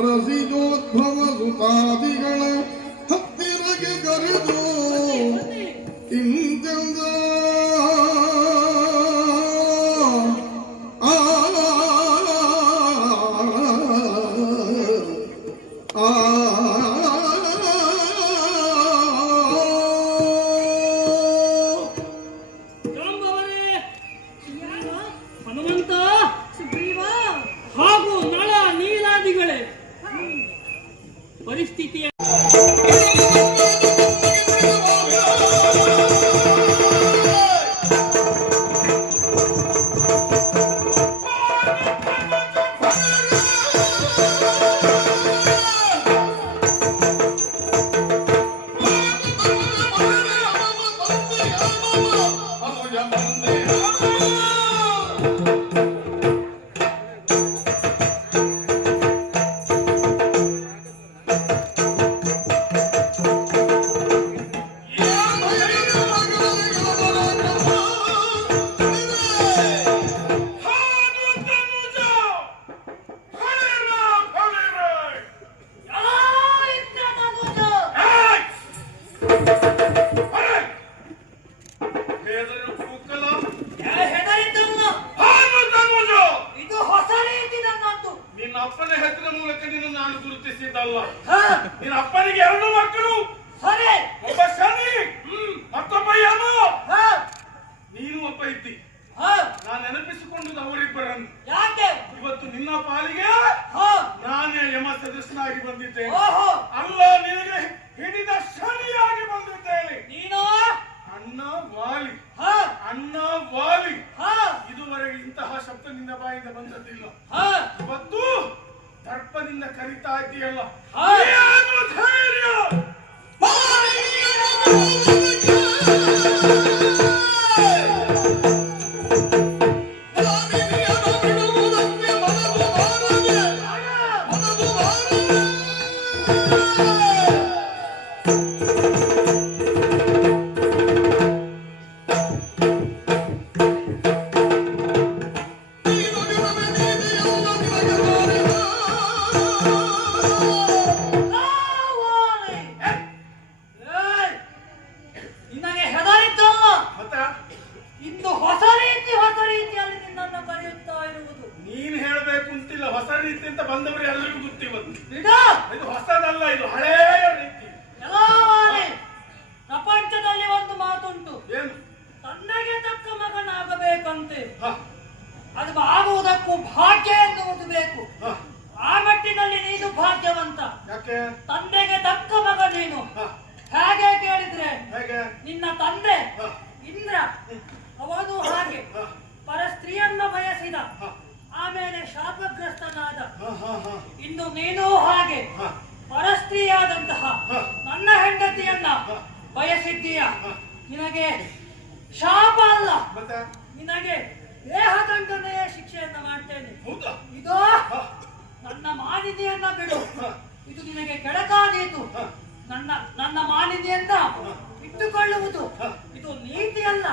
ಹರಸಿದೋದ್ಭವ ಸುತಾದಿಗಳ ಹತ್ತಿರಗೆ ಕರೆದು ಇಂತೆಂದ ಪರಿಸ್ಥಿತಿಯ ಅಪ್ಪನ ಹೆಸರಿನ ಮೂಲಕ ನೀನು ನಾನು ಗುರುತಿಸಿದ್ದಲ್ಲ. ನಿನ್ನ ಅಪ್ಪನಿಗೆ 2 ಮಕ್ಕಳು, ಒಬ್ಬ ಶನಿ ಮತ್ತೊಬ್ಬ ಯಮ. ನೀನು ಒಬ್ಬ ಇದ್ದಿ. ನಾನು ನೆನಪಿಸಿಕೊಂಡದ್ದು ಅವರಿಬ್ಬರನ್ನು. ಇವತ್ತು ನಿನ್ನ ಪಾಲಿಗೆ ನಾನೇ ಯಮ ಸದಸ್ಯನಾಗಿ ಬಂದಿದ್ದೇನೆ. ಅಲ್ಲ, ನಿನಗೆ ಹಿಡಿದ ಶನಿಯಾಗಿ ಬಂದಿದ್ದೇನೆ. ನೀನು ಅಣ್ಣ ವಾಲಿ, ಅಣ್ಣ ವಾಲಿ. ಇದುವರೆಗೆ ಇಂತಹ ಶಬ್ದ ನಿನ್ನ ಬಾಯಿಂದ ಬಂದದ್ದಿಲ್ಲ. ಇವತ್ತು ದರ್ಪದಿಂದ ಕರೀತಾ ಇದ್ದೀಯಲ್ಲ, ಏನು ಧೈರ್ಯ? ನೀನ್ ಹೇಳ್ಬೇಕು ಅಂತಿಲ್ಲ. ಹೊಸ ರೀತಿ ಅಂತ ಬಂದವರು ಎಲ್ಲರಿಗೂ ಗೊತ್ತಿವತ್ತು. ಇದು ಹೊಸದಲ್ಲ, ಇದು ಹಳೆಯ ರೀತಿ. ಪ್ರಪಂಚದಲ್ಲಿ ಒಂದು ಮಾತುಂಟು, ಏನು? ತನ್ನಗೆ ತಕ್ಕ ಮಗನಾಗಬೇಕಂತೆ. ಅದು ಆಗುವುದಕ್ಕೂ ಭಾಗ್ಯ ಎನ್ನುವುದು ಬೇಕು. ಆ ಮಟ್ಟಿನಲ್ಲಿ ನೀನು ಭಾಗ್ಯವಂತ. ಯಾಕೆ? ತಂದೆಗೆ ತಕ್ಕ ಮಗ ನೀನು. ಹೇಗೆ ಕೇಳಿದ್ರೆ, ನಿನ್ನ ತಂದೆ ಇಂದ್ರ ಅವನು ಹಾಗೆ ಪರಸ್ತ್ರೀಯನ್ನ ಬಯಸಿದ, ಆಮೇಲೆ ಶಾಪಗ್ರಸ್ತನಾದ. ಇನ್ನು ನೀನು ಹಾಗೆ ಪರಸ್ತ್ರೀಯಾದಂತಹ ನನ್ನ ಹೆಂಡತಿಯನ್ನ ಬಯಸಿದ್ದೀಯ. ನಿನಗೆ ಶಾಪ ಅಲ್ಲ, ನಿನಗೆ ದೇಹದಂಡನೆಯ ಶಿಕ್ಷೆಯನ್ನ ಮಾಡ್ತೇನೆ. ಇದು ನನ್ನ ಮಾನಿನಿಯನ್ನ ಬಿಡು. ಇದು ನಿನಗೆ ಕೆಳಕಾದೀತು. ನನ್ನ ಮಾನಿನಿಯನ್ನ ಇಟ್ಟುಕೊಳ್ಳುವುದು ಇದು ನೀತಿಯಲ್ಲ.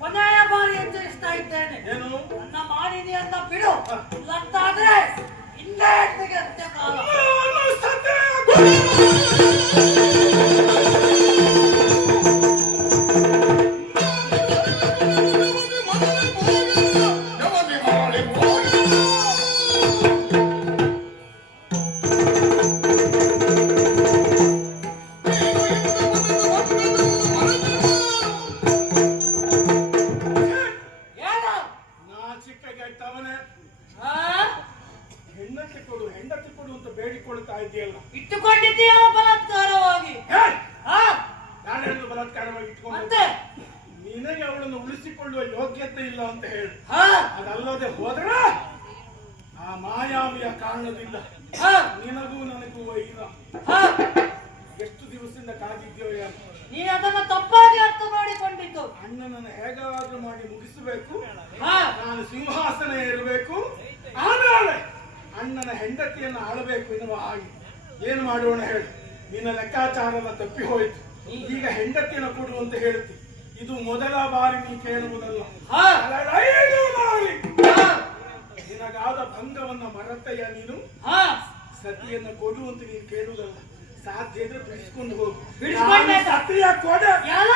ಕೊನೆಯ ಬಾರಿ ಎಚ್ಚರಿಸ್ತಾ ಇದ್ದೇನೆ, ನನ್ನ ಮಾನಿನಿಯನ್ನ ಬಿಡು. ಇಲ್ಲಂತಾದ್ರೆ ಹಿಂದೆ ಅಂತ್ಯಕಾಲ. ಹೆಂಡತಿ ಕೊಡು ಅಂತ ಬೇಡಿಕೊಳ್ತಾ ಇದೆಯಲ್ಲ, ಇಟ್ಟುಕೊಂಡಿದ್ದೀಯ ಬಲಾತ್ಕಾರವಾಗಿ. ನಾನೆಂದು ಬಲಾತ್ಕಾರವಾಗಿ ಇಟ್ಟುಕೊಂಡು ನಿನಗೆ ಅವಳನ್ನು ಉಳಿಸಿಕೊಳ್ಳುವ ಯೋಗ್ಯತೆ ಇಲ್ಲ ಅಂತ ಹೇಳಿ. ಅದಲ್ಲದೆ ಹೋದ್ರೆ ಆ ಮಾಯಾವಿಯ ಕಾರಣದಿಂದ ನಿನಗೂ ನನಗೂ ವೈರ. ಎಷ್ಟು ದಿವಸದಿಂದ ಕಾದಿದ್ಯೋ ಯಾರು? ನೀನು ಅದನ್ನು ತಪ್ಪಾಗಿ ಅರ್ಥ ಮಾಡಿಕೊಂಡಿದ್ದು. ಅಣ್ಣನನ್ನು ಹೇಗಾದ್ರೂ ಮಾಡಿ ಮುಗಿಸಬೇಕು, ನಾನು ಸಿಂಹಾಸನ ಏರಬೇಕು, ಆಮೇಲೆ ಅಣ್ಣನ ಹೆಂಡತಿಯನ್ನು ಆಳಬೇಕು ಎನ್ನುವ ಹಾಗೆ. ಏನು ಮಾಡೋಣ ಹೇಳಿ? ನಿನ್ನ ಲೆಕ್ಕಾಚಾರದ ತಪ್ಪಿ ಹೋಯಿತು. ಈಗ ಹೆಂಡತಿಯನ್ನು ಕೊಡು ಅಂತ ಹೇಳ್ತಿ. ಇದು ಮೊದಲ ಬಾರಿ ನೀ ಕೇಳುವುದಲ್ಲ, 5 ಬಾರಿ. ನಿನಗಾದ ಭಂಗವನ್ನ ಮರತೆಯ ನೀನು ಸತಿಯನ್ನ ಕೊಡು ಅಂತ ನೀನು ಕೇಳುವುದಲ್ಲ, ಸಾಧ್ಯ ಇದ್ರೆ ಬಿಡಿಸ್ಕೊಂಡು ಹೋಗು. ಬಿಡಿಸ್ಕೊಂಡೆ. ನಾನು ಸತಿಯ ಕೊಡ ಎಲ್ಲ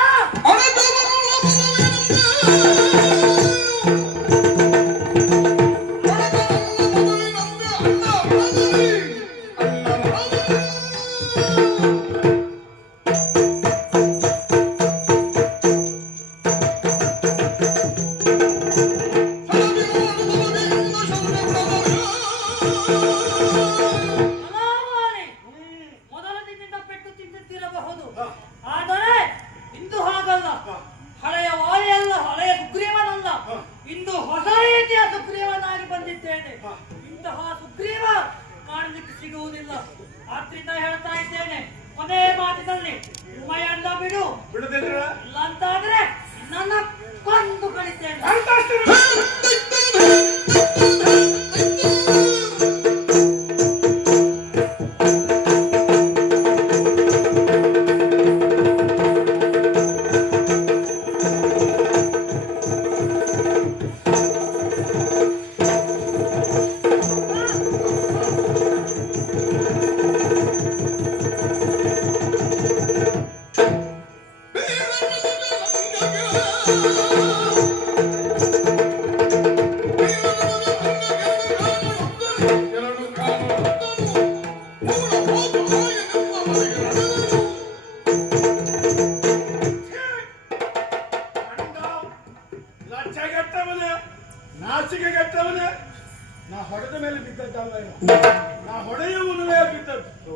ಅಲಾವಾಣಿ. ಮೊದಲ ದಿನದಿಂದ ಪೆಟ್ಟು ತಿಂದಿರಬಹುದು, ಆದರೆ ಇಂದು ಹಾಗಲ್ಲ. ಹಳೆಯ ವಾಲಿಯಲ್ಲ, ಹಳೆಯ ಸುಗ್ರೀವನಲ್ಲ, ಇಂದು ಹೊಸ ರೀತಿಯ ಸುಗ್ರೀವನಾಗಿ ಬಂದಿದ್ದೇನೆ. ಇಂತಹ ಸುಗ್ರೀವ ಕಾಣಲಿಕ್ಕೆ ಸಿಗುವುದಿಲ್ಲ. ಆದ್ರಿಂದ ಹೇಳ್ತಾ ಇದ್ದೇನೆ, ಕೊನೆ ಮಾತಿನಲ್ಲಿ ಉಮಯನ್ನ ಬಿಡು. ಬಿಡದಿದ್ರ ಇಲ್ಲ ಅಂತಾದ್ರೆ ನನ್ನ ಕೊಂದು ಕಳಿದ್ದೇನೆ. ಲಜ್ಜೆಗೆಟ್ಟವನೇ, ನಾಚಿಕೆಗೆಟ್ಟವನೇ, ನಾ ಹೊಡೆದ ಮೇಲೆ ಬಿದ್ದದ್ದಲ್ಲ ಇವ. ನಾ ಹೊಡೆಯುವನೇ ಬಿದ್ದದ್ದು.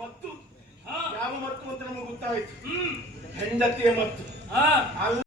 ಮತ್ತು ಯಾವ ಮತ್ತು ಅಂತ ನಮಗೆ ಗೊತ್ತಾಯ್ತು. ಹೆಂಡತಿಯ ಮತ್ತು